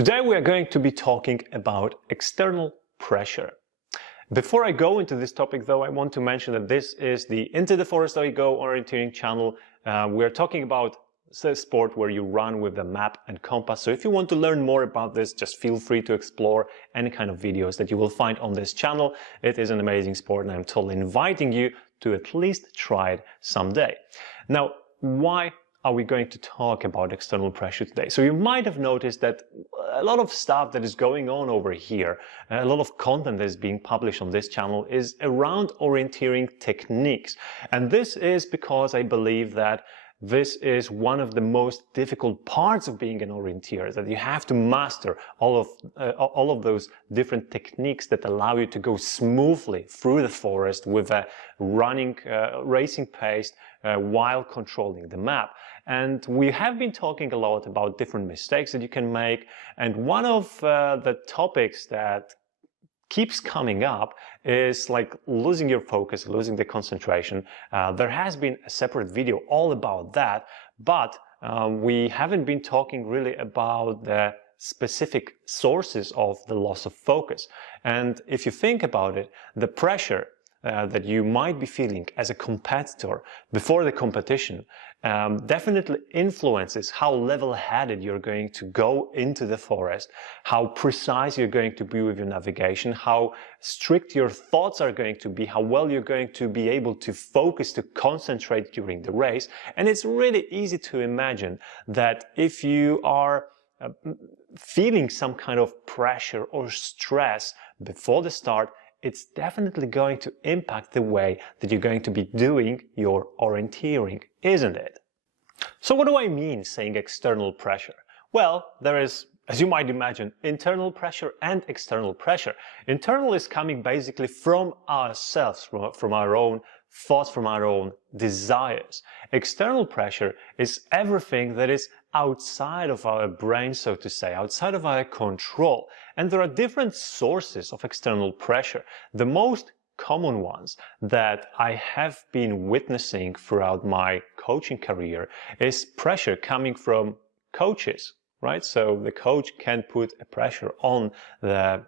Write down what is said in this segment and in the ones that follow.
Today we are going to be talking about external pressure. Before I go into this topic though, I want to mention that this is the Into the Forest I Go orienteering channel. We're talking about a sport where you run with the map and compass. So if you want to learn more about this, just feel free to explore any kind of videos that you will find on this channel. It is an amazing sport and I'm totally inviting you to at least try it someday. Now, why are we going to talk about external pressure today? So you might have noticed that a lot of stuff that is going on over here, a lot of content that is being published on this channel is around orienteering techniques. And this is because I believe that this is one of the most difficult parts of being an orienteer, that you have to master all of those different techniques that allow you to go smoothly through the forest with a running, racing pace while controlling the map. And we have been talking a lot about different mistakes that you can make. And one of the topics that keeps coming up is like losing your focus, losing the concentration. There has been a separate video all about that, but we haven't been talking really about the specific sources of the loss of focus. And if you think about it, the pressure that you might be feeling as a competitor before the competition definitely influences how level-headed you're going to go into the forest, how precise you're going to be with your navigation, how strict your thoughts are going to be, how well you're going to be able to focus, to concentrate during the race. And it's really easy to imagine that if you are feeling some kind of pressure or stress before the start, it's definitely going to impact the way that you're going to be doing your orienteering, isn't it? So what do I mean saying external pressure? Well, there is, as you might imagine, internal pressure and external pressure. Internal is coming basically from ourselves, from our own thoughts, from our own desires. External pressure is everything that is outside of our brain, so to say, outside of our control. And there are different sources of external pressure. The most common ones that I have been witnessing throughout my coaching career is pressure coming from coaches, right? So the coach can put a pressure on the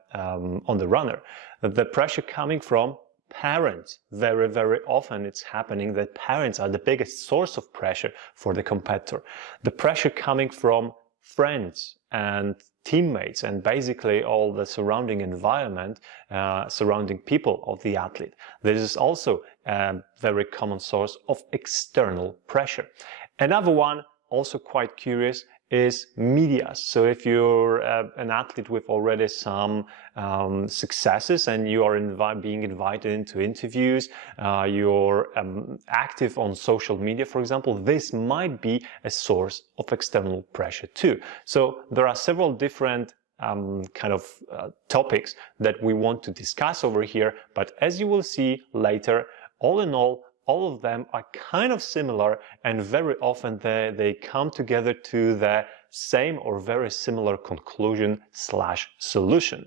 runner. The pressure coming from parents. Very, very often it's happening that parents are the biggest source of pressure for the competitor. The pressure coming from friends and teammates and basically all the surrounding environment, surrounding people of the athlete. This is also a very common source of external pressure. Another one, also quite curious, is media. So if you're an athlete with already some successes and you are being invited into interviews, you're active on social media, for example, this might be a source of external pressure too. So there are several different topics that we want to discuss over here, but as you will see later, all in all of them are kind of similar, and very often they come together to the same or very similar conclusion / solution.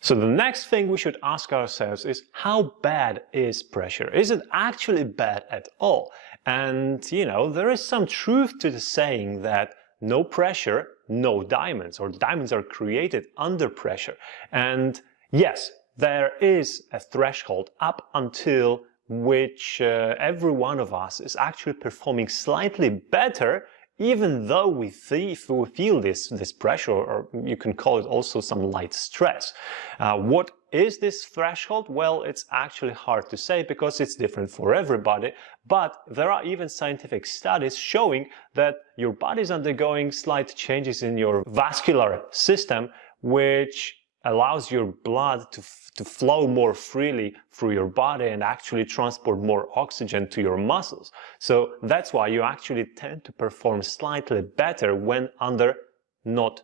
So the next thing we should ask ourselves is, how bad is pressure? Is it actually bad at all? And you know, there is some truth to the saying that no pressure, no diamonds, or diamonds are created under pressure. And yes, there is a threshold up until which every one of us is actually performing slightly better, even though we feel this pressure, or you can call it also some light stress. What is this threshold? Well, it's actually hard to say because it's different for everybody, but there are even scientific studies showing that your body is undergoing slight changes in your vascular system, which allows your blood to flow more freely through your body and actually transport more oxygen to your muscles. So that's why you actually tend to perform slightly better when under not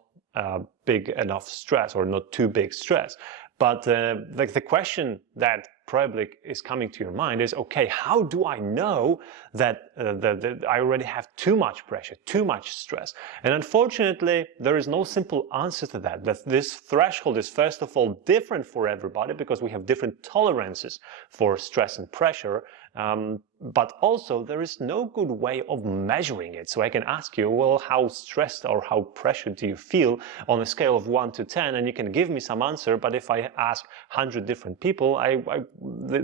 big enough stress or not too big stress. But the question that probably is coming to your mind is, okay, how do I know that I already have too much pressure, too much stress? And unfortunately, there is no simple answer to that. That this threshold is first of all different for everybody because we have different tolerances for stress and pressure. But also there is no good way of measuring it. So I can ask you, well, how stressed or how pressured do you feel on a scale of 1 to 10? And you can give me some answer. But if I ask 100 different people,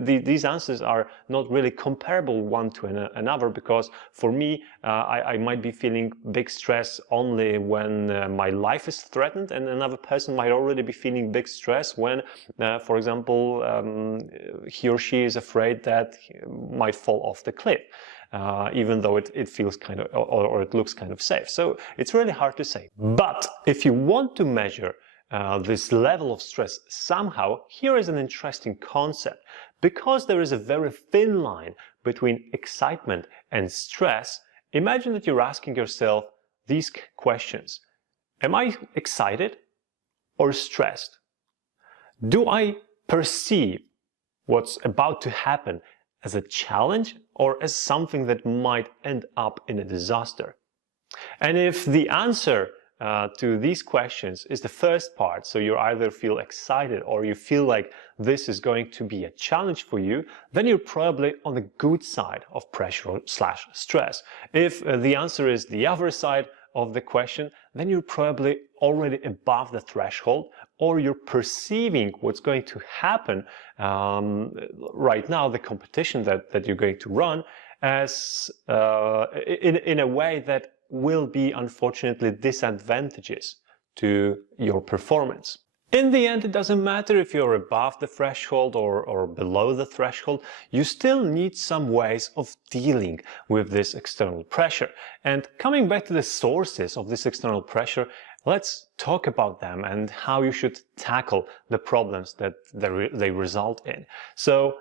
these answers are not really comparable one to another, because for me, I might be feeling big stress only when my life is threatened, and another person might already be feeling big stress when, for example, he or she is afraid that he might fall off the cliff, even though it feels kind of, or it looks kind of safe. So it's really hard to say. But if you want to measure this level of stress somehow, here is an interesting concept. Because there is a very thin line between excitement and stress, imagine that you're asking yourself these questions. Am I excited or stressed? Do I perceive what's about to happen as a challenge or as something that might end up in a disaster? And if the answer to these questions is the first part, so you either feel excited or you feel like this is going to be a challenge for you, then you're probably on the good side of pressure / stress. If the answer is the other side of the question, then you're probably already above the threshold, or you're perceiving what's going to happen right now, the competition that you're going to run, as in a way that will be unfortunately disadvantageous to your performance. In the end, it doesn't matter if you're above the threshold or below the threshold, you still need some ways of dealing with this external pressure. And coming back to the sources of this external pressure, let's talk about them and how you should tackle the problems that they result in. So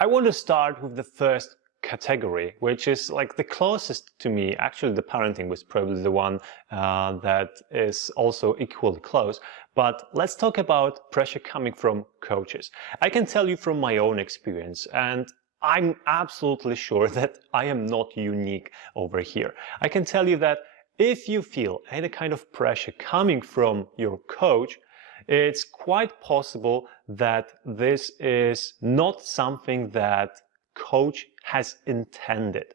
I want to start with the first category, which is like the closest to me. Actually, the parenting was probably the one that is also equally close. But let's talk about pressure coming from coaches. I can tell you from my own experience, and I'm absolutely sure that I am not unique over here. I can tell you that if you feel any kind of pressure coming from your coach, it's quite possible that this is not something that coach has intended.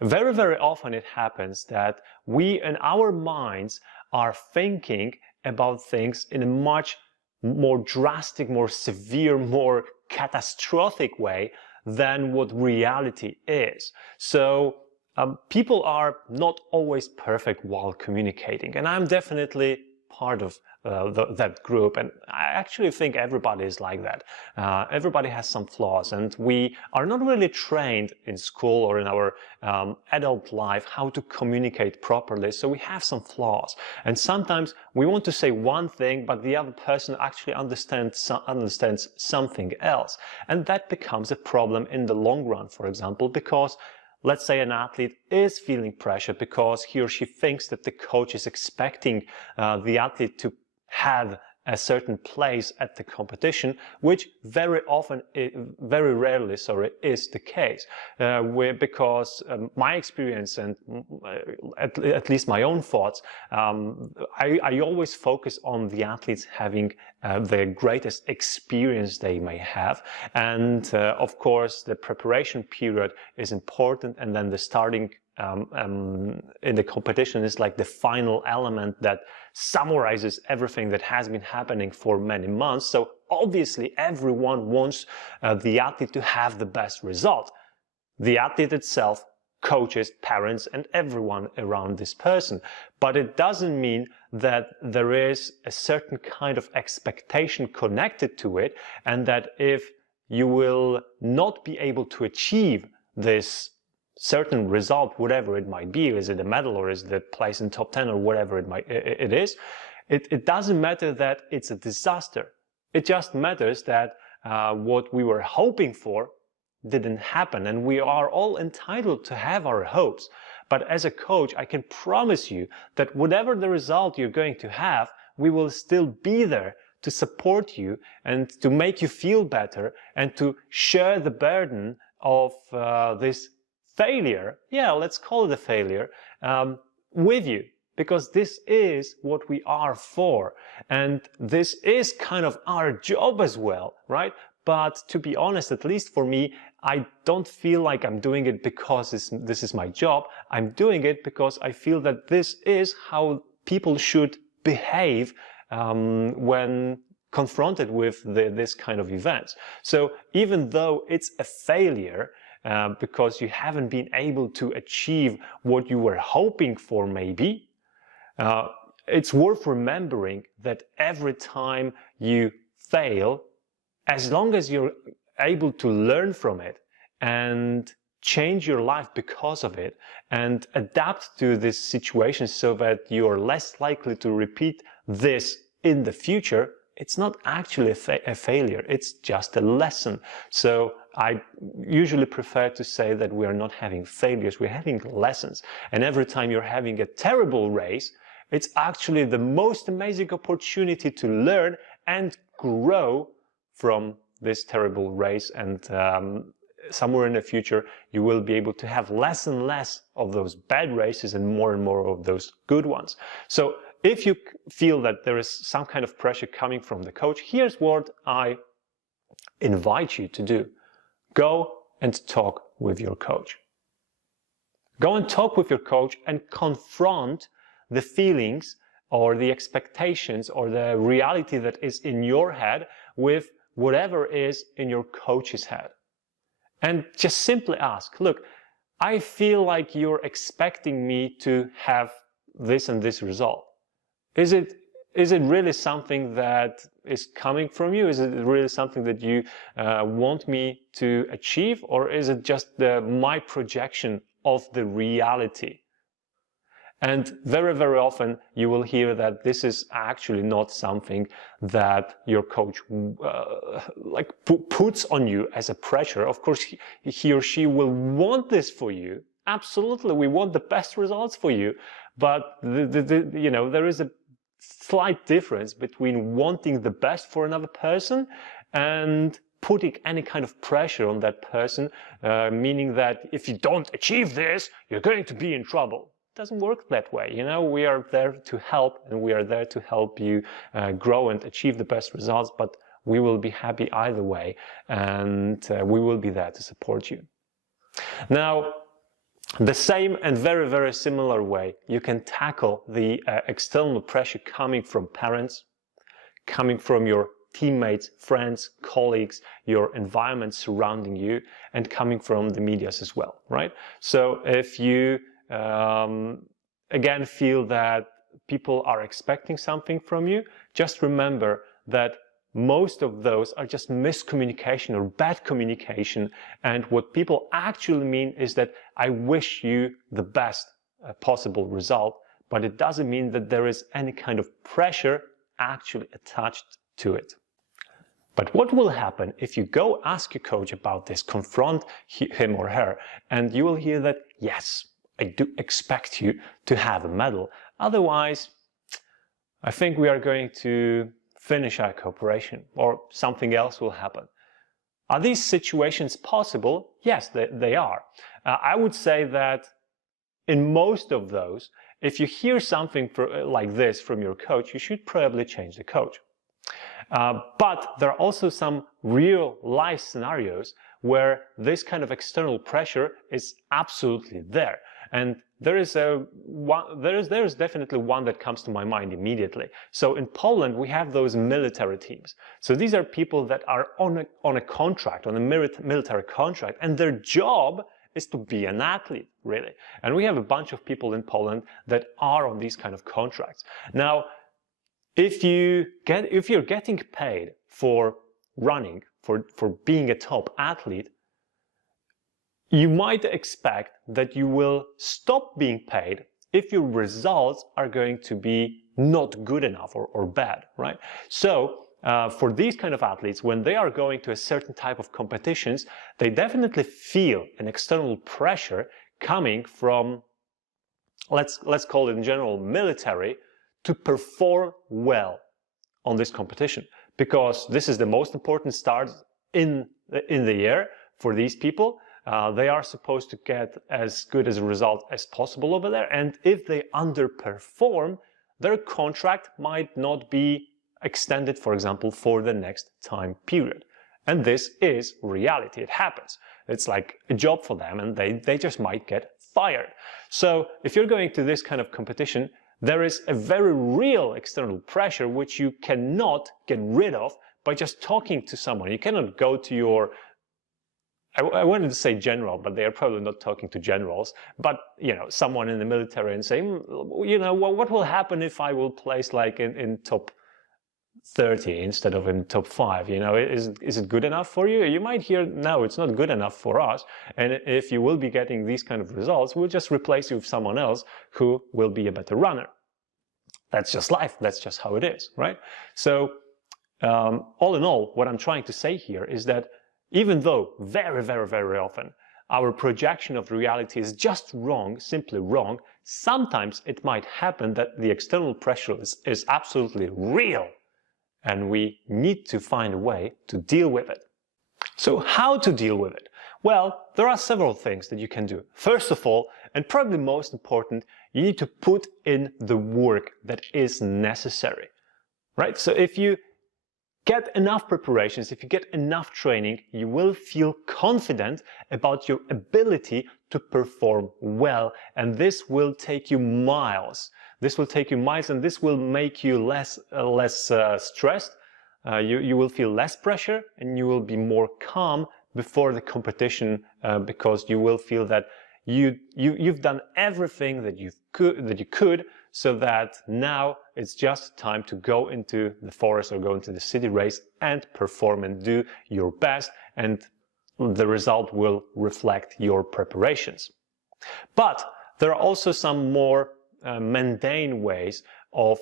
Very, very often it happens that we in our minds are thinking about things in a much more drastic, more severe, more catastrophic way than what reality is. So people are not always perfect while communicating, and I'm definitely part of that group, and I actually think everybody is like that. Everybody has some flaws, and we are not really trained in school or in our adult life how to communicate properly, so we have some flaws. And sometimes we want to say one thing, but the other person actually understands something else, and that becomes a problem in the long run, for example, because let's say an athlete is feeling pressure because he or she thinks that the coach is expecting the athlete to have a certain place at the competition, which very rarely, is the case. Because my experience and at least my own thoughts, I always focus on the athletes having the greatest experience they may have. And of course, the preparation period is important, and then the starting in the competition is like the final element that summarizes everything that has been happening for many months. So obviously everyone wants the athlete to have the best result. The athlete itself, coaches, parents, and everyone around this person. But it doesn't mean that there is a certain kind of expectation connected to it, and that if you will not be able to achieve this certain result, whatever it might be, is it a medal or is it a place in top 10 or whatever it is, it doesn't matter that it's a disaster. It just matters that what we were hoping for didn't happen, and we are all entitled to have our hopes. But as a coach, I can promise you that whatever the result you're going to have, we will still be there to support you and to make you feel better and to share the burden of this failure, yeah, let's call it a failure, with you, because this is what we are for, and this is kind of our job as well, right? but to be honest, at least for me, I don't feel like I'm doing it because this is my job. I'm doing it because I feel that this is how people should behave when confronted with this kind of events. So even though it's a failure, because you haven't been able to achieve what you were hoping for maybe, it's worth remembering that every time you fail, as long as you're able to learn from it and change your life because of it and adapt to this situation so that you're less likely to repeat this in the future, it's not actually a failure, it's just a lesson. So I usually prefer to say that we are not having failures, we're having lessons. And every time you're having a terrible race, it's actually the most amazing opportunity to learn and grow from this terrible race, and somewhere in the future you will be able to have less and less of those bad races and more of those good ones. So if you feel that there is some kind of pressure coming from the coach, here's what I invite you to do. Go and talk with your coach. Go and talk with your coach and confront the feelings or the expectations or the reality that is in your head with whatever is in your coach's head. And just simply ask, look, I feel like you're expecting me to have this and this result. Is it really something that is coming from you? Is it really something that you want me to achieve? Or is it just my projection of the reality? And very, very often you will hear that this is actually not something that your coach puts on you as a pressure. Of course, he or she will want this for you. Absolutely, we want the best results for you. But there is a slight difference between wanting the best for another person and putting any kind of pressure on that person, meaning that if you don't achieve this, you're going to be in trouble. It doesn't work that way. We are there to help, and we are there to help you grow and achieve the best results, but we will be happy either way, and we will be there to support you. Now, the same and very, very similar way you can tackle the external pressure coming from parents, coming from your teammates, friends, colleagues, your environment surrounding you, and coming from the medias as well, right? So if you again feel that people are expecting something from you, just remember that most of those are just miscommunication or bad communication, and what people actually mean is that I wish you the best possible result, but it doesn't mean that there is any kind of pressure actually attached to it. But what will happen if you go ask your coach about this, confront him or her, and you will hear that, yes, I do expect you to have a medal. Otherwise, I think we are going to finish our cooperation, or something else will happen. Are these situations possible? Yes, they are. I would say that in most of those, if you hear something like this from your coach, you should probably change the coach. But there are also some real life scenarios where this kind of external pressure is absolutely there. And there is definitely one that comes to my mind immediately. So in Poland, we have those military teams. So these are people that are on a contract, on a military contract, and their job is to be an athlete, really. And we have a bunch of people in Poland that are on these kind of contracts. Now, if you're getting paid for running, for being a top athlete, you might expect that you will stop being paid if your results are going to be not good enough or bad, right? So for these kind of athletes, when they are going to a certain type of competitions, they definitely feel an external pressure coming from, let's call it in general, military, to perform well on this competition, because this is the most important start in the year for these people. They are supposed to get as good as a result as possible over there, and if they underperform, their contract might not be extended, for example, for the next time period. And this is reality. It happens. It's like a job for them, and they just might get fired. So if you're going to this kind of competition, there is a very real external pressure which you cannot get rid of by just talking to someone. You cannot go to your, I wanted to say general, but they are probably not talking to generals, but someone in the military and say, what will happen if I will place like in top 30 instead of in top 5? Is it good enough for you? You might hear, no, it's not good enough for us. And if you will be getting these kind of results, we'll just replace you with someone else who will be a better runner. That's just life. That's just how it is, right? So all in all, what I'm trying to say here is that even though very, very, very often our projection of reality is just wrong, simply wrong, sometimes it might happen that the external pressure is absolutely real, and we need to find a way to deal with it. So how to deal with it? Well, there are several things that you can do. First of all, and probably most important, you need to put in the work that is necessary, right? So if you get enough preparations, if you get enough training, you will feel confident about your ability to perform well, and this will take you miles. This will take you miles, and this will make you less stressed. You will feel less pressure, and you will be more calm before the competition, because you will feel that you've done everything that you could, so that now it's just time to go into the forest or go into the city race and perform and do your best, and the result will reflect your preparations. But there are also some more mundane ways of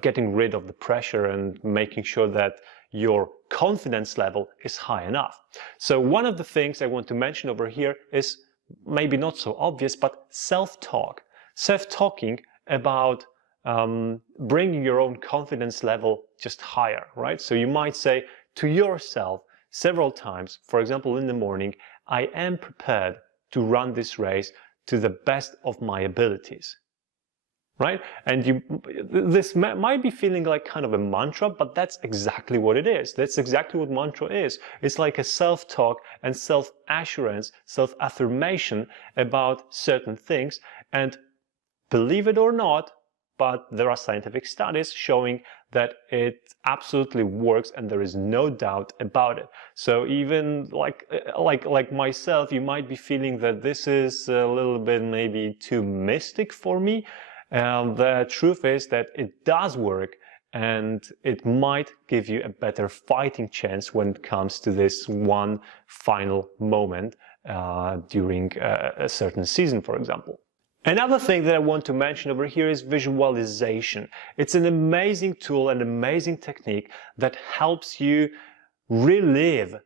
getting rid of the pressure and making sure that your confidence level is high enough. So one of the things I want to mention over here is maybe not so obvious, but self-talk. Self-talking about bringing your own confidence level just higher, right? So you might say to yourself several times, for example, in the morning, I am prepared to run this race to the best of my abilities, right? And this might be feeling like kind of a mantra, but that's exactly what it is. That's exactly what mantra is. It's like a self-talk and self-assurance, self-affirmation about certain things. And believe it or not, but there are scientific studies showing that it absolutely works, and there is no doubt about it. So even like myself, you might be feeling that this is a little bit maybe too mystic for me. The truth is that it does work, and it might give you a better fighting chance when it comes to this one final moment during a certain season, for example. Another thing that I want to mention over here is visualization. It's an amazing tool, an amazing technique that helps you relive,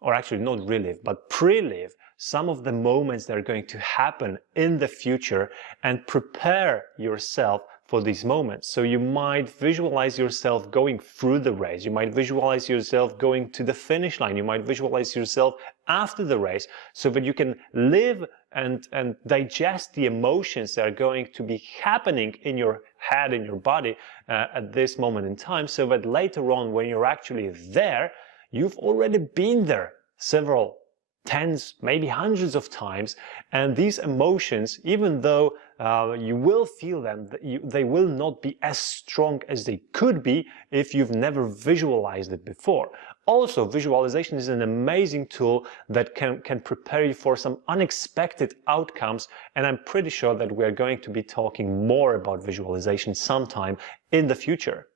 or actually not relive, but pre-live some of the moments that are going to happen in the future and prepare yourself for these moments. So you might visualize yourself going through the race. You might visualize yourself going to the finish line. You might visualize yourself after the race, so that you can live and digest the emotions that are going to be happening in your head, in your body at this moment in time, so that later on, when you're actually there, you've already been there several tens, maybe hundreds of times, and these emotions, even though you will feel them, they will not be as strong as they could be if you've never visualized it before. Also, visualization is an amazing tool that can prepare you for some unexpected outcomes, and I'm pretty sure that we're going to be talking more about visualization sometime in the future.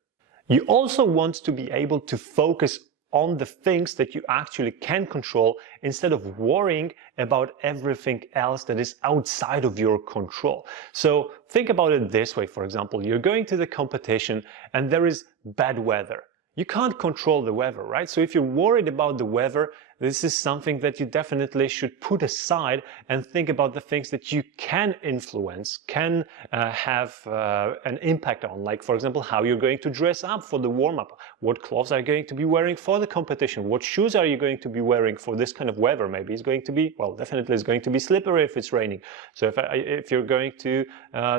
You also want to be able to focus on the things that you actually can control, instead of worrying about everything else that is outside of your control. So think about it this way. For example, you're going to the competition and there is bad weather. You can't control the weather, right? So if you're worried about the weather, this is something that you definitely should put aside and think about the things that you can influence, can have an impact on. Like, for example, how you're going to dress up for the warm-up, what clothes are you going to be wearing for the competition, what shoes are you going to be wearing for this kind of weather. Maybe it's going to be, well, definitely it's going to be slippery if it's raining. So if you're going to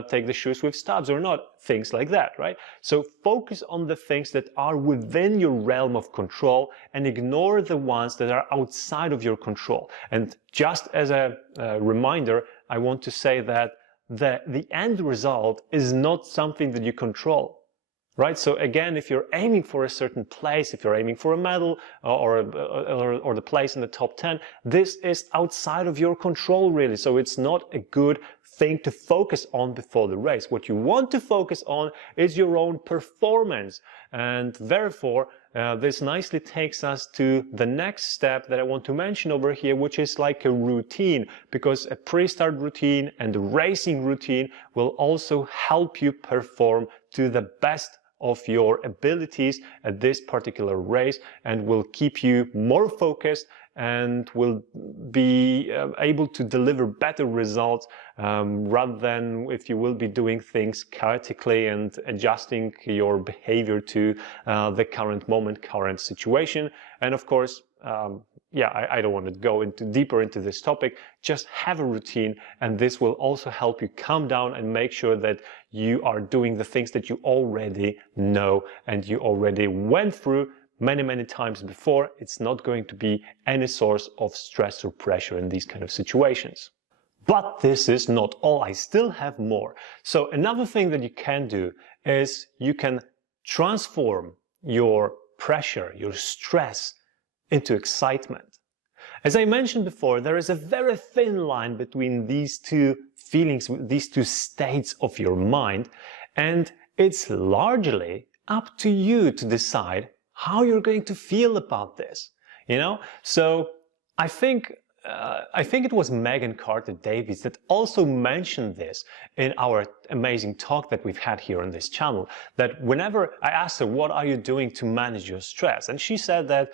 take the shoes with studs or not, things like that, right? So focus on the things that are within your realm of control and ignore the ones that are outside of your control. And just as a reminder, I want to say that the end result is not something that you control. Right? So again, if you're aiming for a certain place, if you're aiming for a medal or the place in the top 10, this is outside of your control, really. So it's not a good thing to focus on before the race. What you want to focus on is your own performance. And therefore, this nicely takes us to the next step that I want to mention over here, which is like a routine, because a pre-start routine and a racing routine will also help you perform to the best of your abilities at this particular race, and will keep you more focused and will be able to deliver better results rather than if you will be doing things chaotically and adjusting your behavior to the current moment, current situation. And of course, I don't want to go deeper into this topic. Just have a routine, and this will also help you calm down and make sure that you are doing the things that you already know and you already went through many times before. It's not going to be any source of stress or pressure in these kind of situations. But this is not all. I still have more. So another thing that you can do is you can transform your pressure, your stress, into excitement. As I mentioned before, there is a very thin line between these two feelings, these two states of your mind, and it's largely up to you to decide how you're going to feel about this, you know? So I think it was Megan Carter Davies that also mentioned this in our amazing talk that we've had here on this channel, that whenever I asked her, what are you doing to manage your stress? And she said that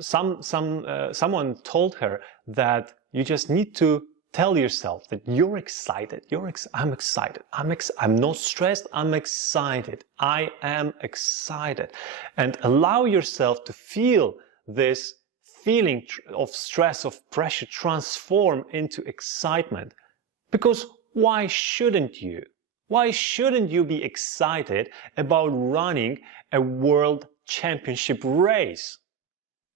someone told her that you just need to tell yourself that you're excited. I'm excited. I'm not stressed. I'm excited. I am excited. And allow yourself to feel this feeling of stress, of pressure transform into excitement. Because why shouldn't you? Why shouldn't you be excited about running a world championship race?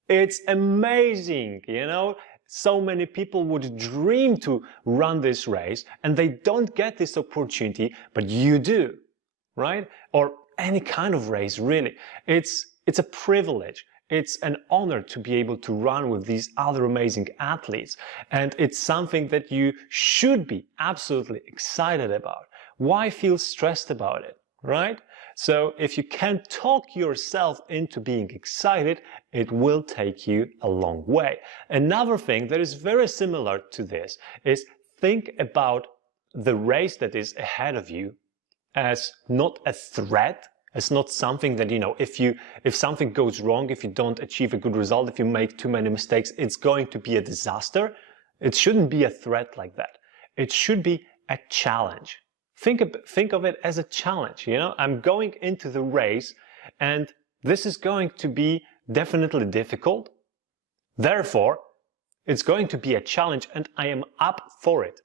It's amazing, you know? So many people would dream to run this race and they don't get this opportunity, but you do, right? Or any kind of race, really. It's a privilege. It's an honor to be able to run with these other amazing athletes. And it's something that you should be absolutely excited about. Why feel stressed about it, right? So if you can talk yourself into being excited, it will take you a long way. Another thing that is very similar to this is think about the race that is ahead of you as not a threat. It's not something that, you know, if something goes wrong, if you don't achieve a good result, if you make too many mistakes, it's going to be a disaster. It shouldn't be a threat like that. It should be a challenge. Think of it as a challenge, you know? I'm going into the race and this is going to be definitely difficult. Therefore, it's going to be a challenge and I am up for it.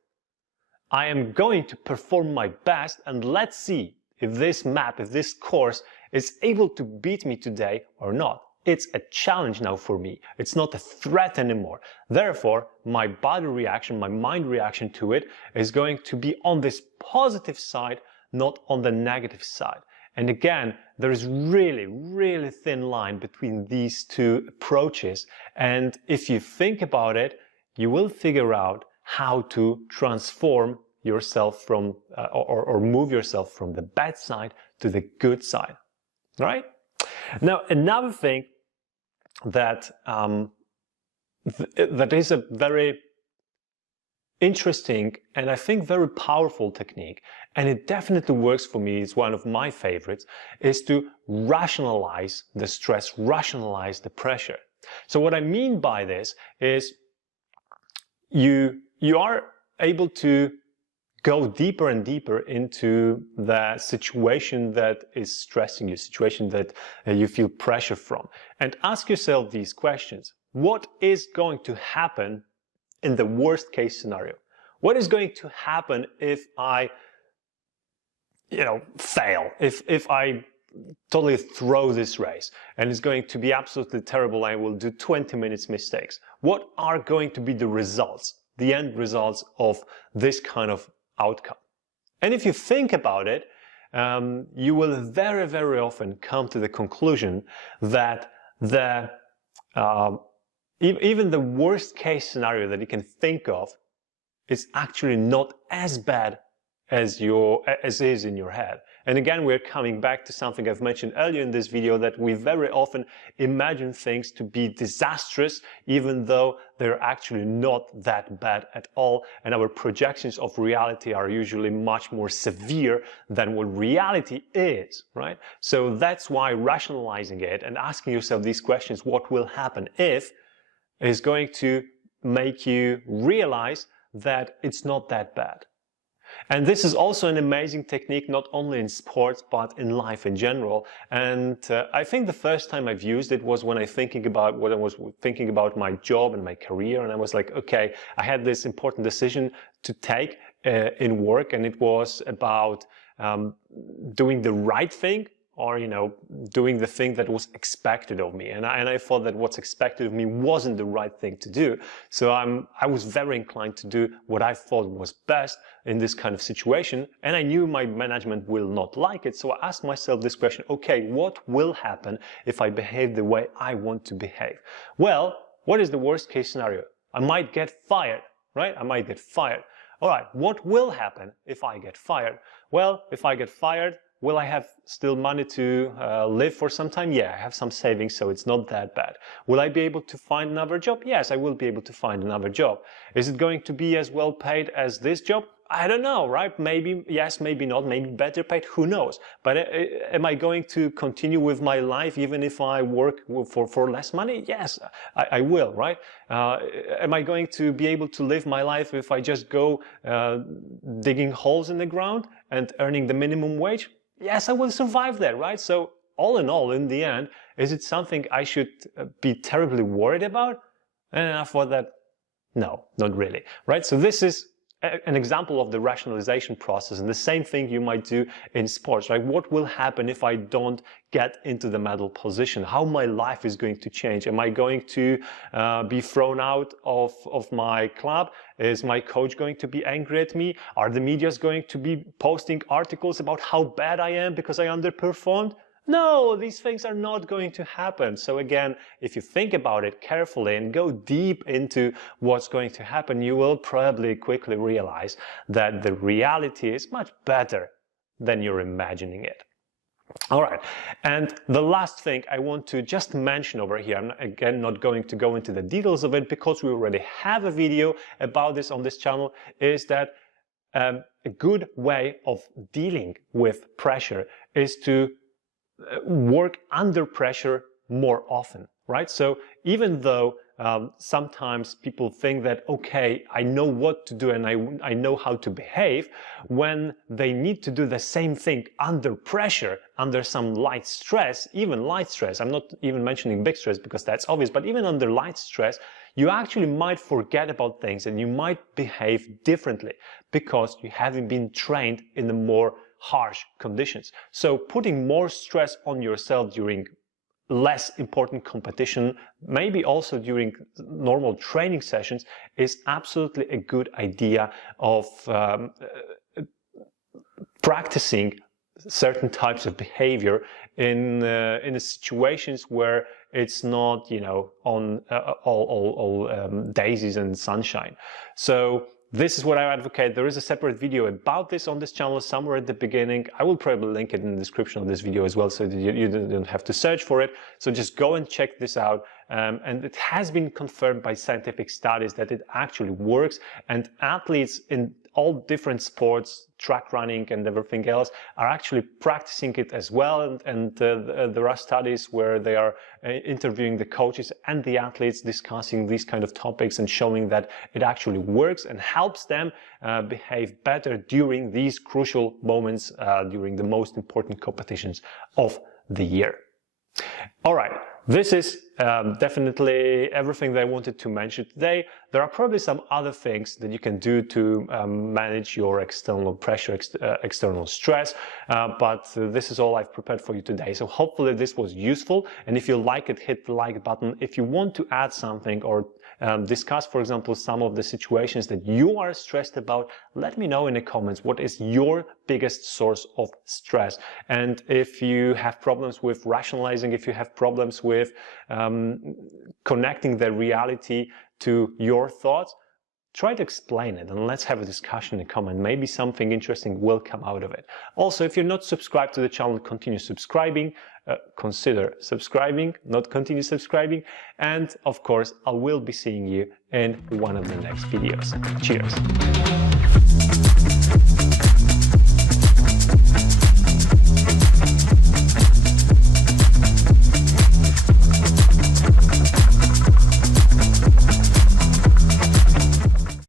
I am going to perform my best, and let's see if this map, if this course is able to beat me today or not. It's a challenge now for me. It's not a threat anymore. Therefore, my body reaction, my mind reaction to it is going to be on this positive side, not on the negative side. And again, there is really thin line between these two approaches. And if you think about it, you will figure out how to transform yourself from or move yourself from the bad side to the good side, right? Now, another thing that that is a very interesting and I think very powerful technique, and it definitely works for me, it's one of my favorites, is to rationalize the stress, rationalize the pressure. So what I mean by this is you are able to go deeper and deeper into the situation that is stressing you, situation that you feel pressure from, and ask yourself these questions. What is going to happen in the worst case scenario? What is going to happen if I, fail, if I totally throw this race and it's going to be absolutely terrible, I will do 20 minutes mistakes? What are going to be the results, the end results of this kind of outcome? And if you think about it, you will very, very often come to the conclusion that even the worst case scenario that you can think of is actually not as bad as is in your head. And again, we're coming back to something I've mentioned earlier in this video, that we very often imagine things to be disastrous, even though they're actually not that bad at all. And our projections of reality are usually much more severe than what reality is, right? So that's why rationalizing it and asking yourself these questions, what will happen if, is going to make you realize that it's not that bad. And this is also an amazing technique, not only in sports, but in life in general. And I think the first time I've used it was when I was thinking about my job and my career. And I was like, okay, I had this important decision to take in work, and it was about doing the right thing, or doing the thing that was expected of me, and I thought that what's expected of me wasn't the right thing to do. So I was very inclined to do what I thought was best in this kind of situation, and I knew my management will not like it. So I asked myself this question: okay, what will happen if I behave the way I want to behave? Well, what is the worst case scenario? I might get fired, right? I might get fired. All right, what will happen if I get fired? Well, if I get fired, will I have still money to live for some time? Yeah, I have some savings, so it's not that bad. Will I be able to find another job? Yes, I will be able to find another job. Is it going to be as well paid as this job? I don't know, right? Maybe yes, maybe not, maybe better paid, who knows? But am I going to continue with my life even if I work for less money? Yes, I will, right? Am I going to be able to live my life if I just go digging holes in the ground and earning the minimum wage? Yes, I will survive that, right? So all in all, in the end, is it something I should be terribly worried about? And I thought that, no, not really, right? So this is an example of the rationalization process, and the same thing you might do in sports, right? What will happen if I don't get into the medal position? How my life is going to change? Am I going to be thrown out of my club? Is my coach going to be angry at me? Are the medias going to be posting articles about how bad I am because I underperformed? No, these things are not going to happen. So again, if you think about it carefully and go deep into what's going to happen, you will probably quickly realize that the reality is much better than you're imagining it. All right, and the last thing I want to just mention over here, I'm again not going to go into the details of it because we already have a video about this on this channel, is that a good way of dealing with pressure is to work under pressure more often, right? So even though sometimes people think that, okay, I know what to do and I know how to behave, when they need to do the same thing under pressure, under some light stress, even light stress, I'm not even mentioning big stress because that's obvious, but even under light stress, you actually might forget about things and you might behave differently because you haven't been trained in the more harsh conditions. So putting more stress on yourself during less important competition, maybe also during normal training sessions, is absolutely a good idea of practicing certain types of behavior in the situations where it's not, on all daisies and sunshine. So this is what I advocate. There is a separate video about this on this channel somewhere at the beginning. I will probably link it in the description of this video as well, so that you don't have to search for it. So just go and check this out. And it has been confirmed by scientific studies that it actually works. And athletes all different sports, track running and everything else, are actually practicing it as well. And there are studies where they are interviewing the coaches and the athletes, discussing these kind of topics and showing that it actually works and helps them behave better during these crucial moments, during the most important competitions of the year. All right, this is definitely everything that I wanted to mention today. There are probably some other things that you can do to manage your external pressure, external stress, but this is all I've prepared for you today. So hopefully this was useful, and if you like it, hit the like button. If you want to add something or discuss, for example, some of the situations that you are stressed about, let me know in the comments what is your biggest source of stress. And if you have problems with rationalizing, if you have problems with connecting the reality to your thoughts, try to explain it and let's have a discussion in the comment. Maybe something interesting will come out of it. Also, if you're not subscribed to the channel, continue subscribing. Consider subscribing, not continue subscribing. And of course, I will be seeing you in one of the next videos. Cheers.